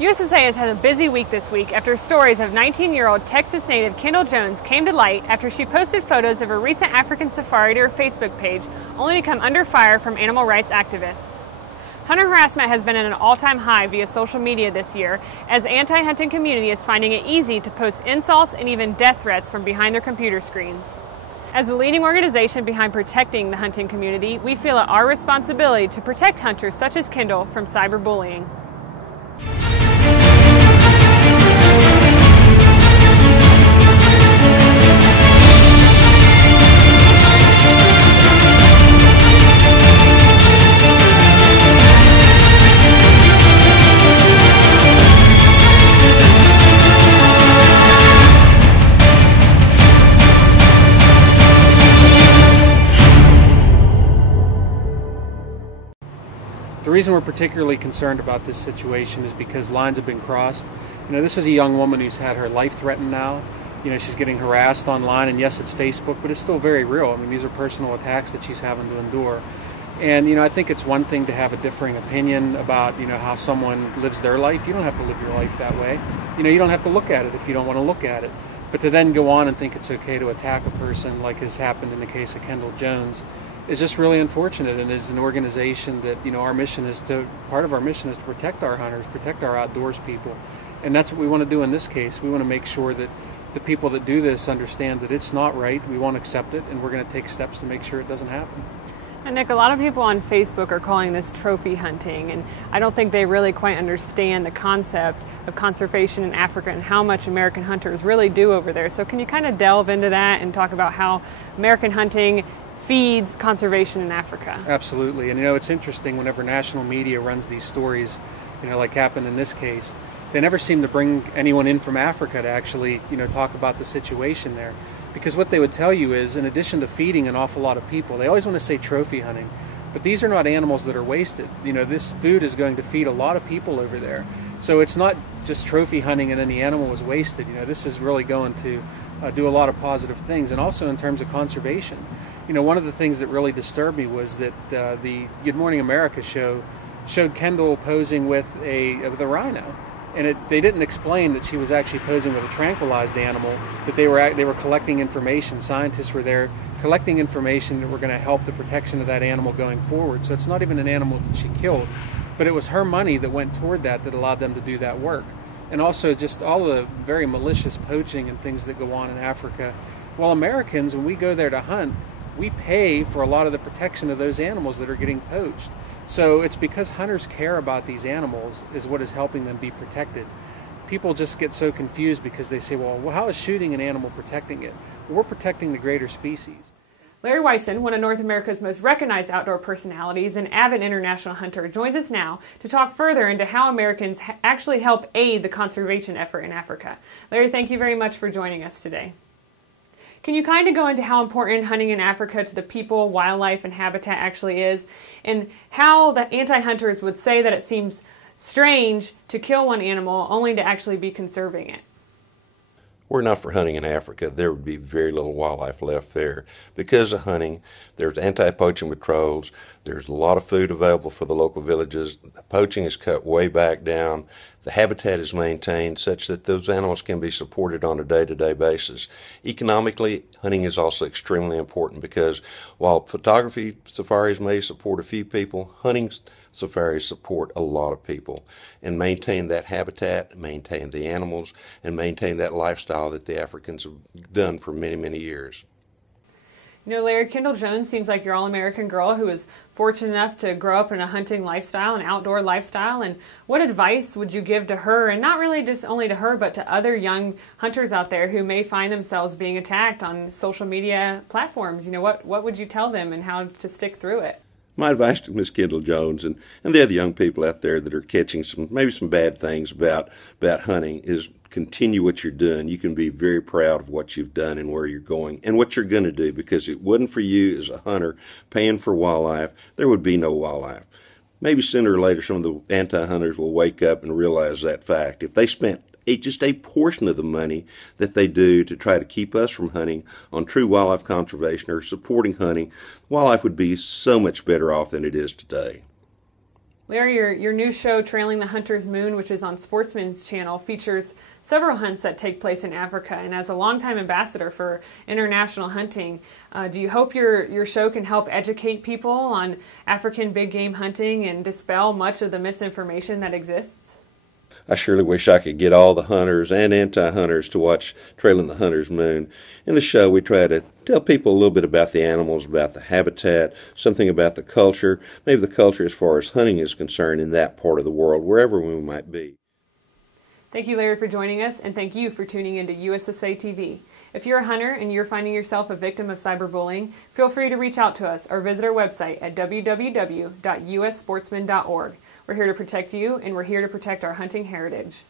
USSA has had a busy week this week after stories of 19-year-old Texas native Kendall Jones came to light after she posted photos of a recent African safari to her Facebook page, only to come under fire from animal rights activists. Hunter harassment has been at an all-time high via social media this year, as the anti-hunting community is finding it easy to post insults and even death threats from behind their computer screens. As the leading organization behind protecting the hunting community, we feel it our responsibility to protect hunters such as Kendall from cyberbullying. The reason we're particularly concerned about this situation is because lines have been crossed. This is a young woman who's had her life threatened now. She's getting harassed online, and yes, it's Facebook, but it's still very real. These are personal attacks that she's having to endure. And, I think it's one thing to have a differing opinion about, how someone lives their life. You don't have to live your life that way. You don't have to look at it if you don't want to look at it. But to then go on and think it's okay to attack a person like has happened in the case of Kendall Jones is just really unfortunate. And as an organization that, part of our mission is to protect our hunters, protect our outdoors people. And that's what we want to do in this case. We want to make sure that the people that do this understand that it's not right, we won't accept it, and we're going to take steps to make sure it doesn't happen. And Nick, a lot of people on Facebook are calling this trophy hunting, and I don't think they really quite understand the concept of conservation in Africa and how much American hunters really do over there. So can you kind of delve into that and talk about how American hunting feeds conservation in Africa? Absolutely. And it's interesting whenever national media runs these stories, like happened in this case, they never seem to bring anyone in from Africa to actually, talk about the situation there. Because what they would tell you is, in addition to feeding an awful lot of people, they always want to say trophy hunting, but these are not animals that are wasted. This food is going to feed a lot of people over there. So it's not just trophy hunting and then the animal was wasted. This is really going to do a lot of positive things. And also in terms of conservation. One of the things that really disturbed me was that the Good Morning America show showed Kendall posing with a rhino. And they didn't explain that she was actually posing with a tranquilized animal, that they were collecting information. Scientists were there collecting information that were going to help the protection of that animal going forward. So it's not even an animal that she killed, but it was her money that went toward that allowed them to do that work. And also just all the very malicious poaching and things that go on in Africa. Well, Americans, when we go there to hunt, we pay for a lot of the protection of those animals that are getting poached. So it's because hunters care about these animals is what is helping them be protected. People just get so confused because they say, well, how is shooting an animal protecting it? Well, we're protecting the greater species. Larry Wyson, one of North America's most recognized outdoor personalities and avid international hunter, joins us now to talk further into how Americans actually help aid the conservation effort in Africa. Larry, thank you very much for joining us today. Can you kind of go into how important hunting in Africa to the people, wildlife, and habitat actually is, and how the anti-hunters would say that it seems strange to kill one animal only to actually be conserving it? Were it not for hunting in Africa, there would be very little wildlife left there. Because of hunting, there's anti-poaching patrols, there's a lot of food available for the local villages, the poaching is cut way back down, the habitat is maintained such that those animals can be supported on a day-to-day basis. Economically, hunting is also extremely important because while photography safaris may support a few people, hunting safaris support a lot of people and maintain that habitat, maintain the animals, and maintain that lifestyle that the Africans have done for many, many years. Larry, Kendall Jones seems like your all-American girl who was fortunate enough to grow up in a hunting lifestyle, an outdoor lifestyle. And what advice would you give to her, and not really just only to her, but to other young hunters out there who may find themselves being attacked on social media platforms? What would you tell them and how to stick through it? My advice to Miss Kendall Jones and the other young people out there that are catching maybe some bad things about hunting is continue what you're doing. You can be very proud of what you've done and where you're going and what you're going to do, because if it wasn't for you as a hunter paying for wildlife, there would be no wildlife. Maybe sooner or later some of the anti-hunters will wake up and realize that fact. If they spent just a portion of the money that they do to try to keep us from hunting on true wildlife conservation or supporting hunting, wildlife would be so much better off than it is today. Larry, your new show, Trailing the Hunter's Moon, which is on Sportsman's Channel, features several hunts that take place in Africa. And as a longtime ambassador for international hunting, do you hope your show can help educate people on African big game hunting and dispel much of the misinformation that exists? I surely wish I could get all the hunters and anti-hunters to watch Trailing the Hunter's Moon. In the show, we try to tell people a little bit about the animals, about the habitat, something about the culture, maybe the culture as far as hunting is concerned in that part of the world, wherever we might be. Thank you, Larry, for joining us, and thank you for tuning into USSA TV. If you're a hunter and you're finding yourself a victim of cyberbullying, feel free to reach out to us or visit our website at www.ussportsman.org. We're here to protect you, and we're here to protect our hunting heritage.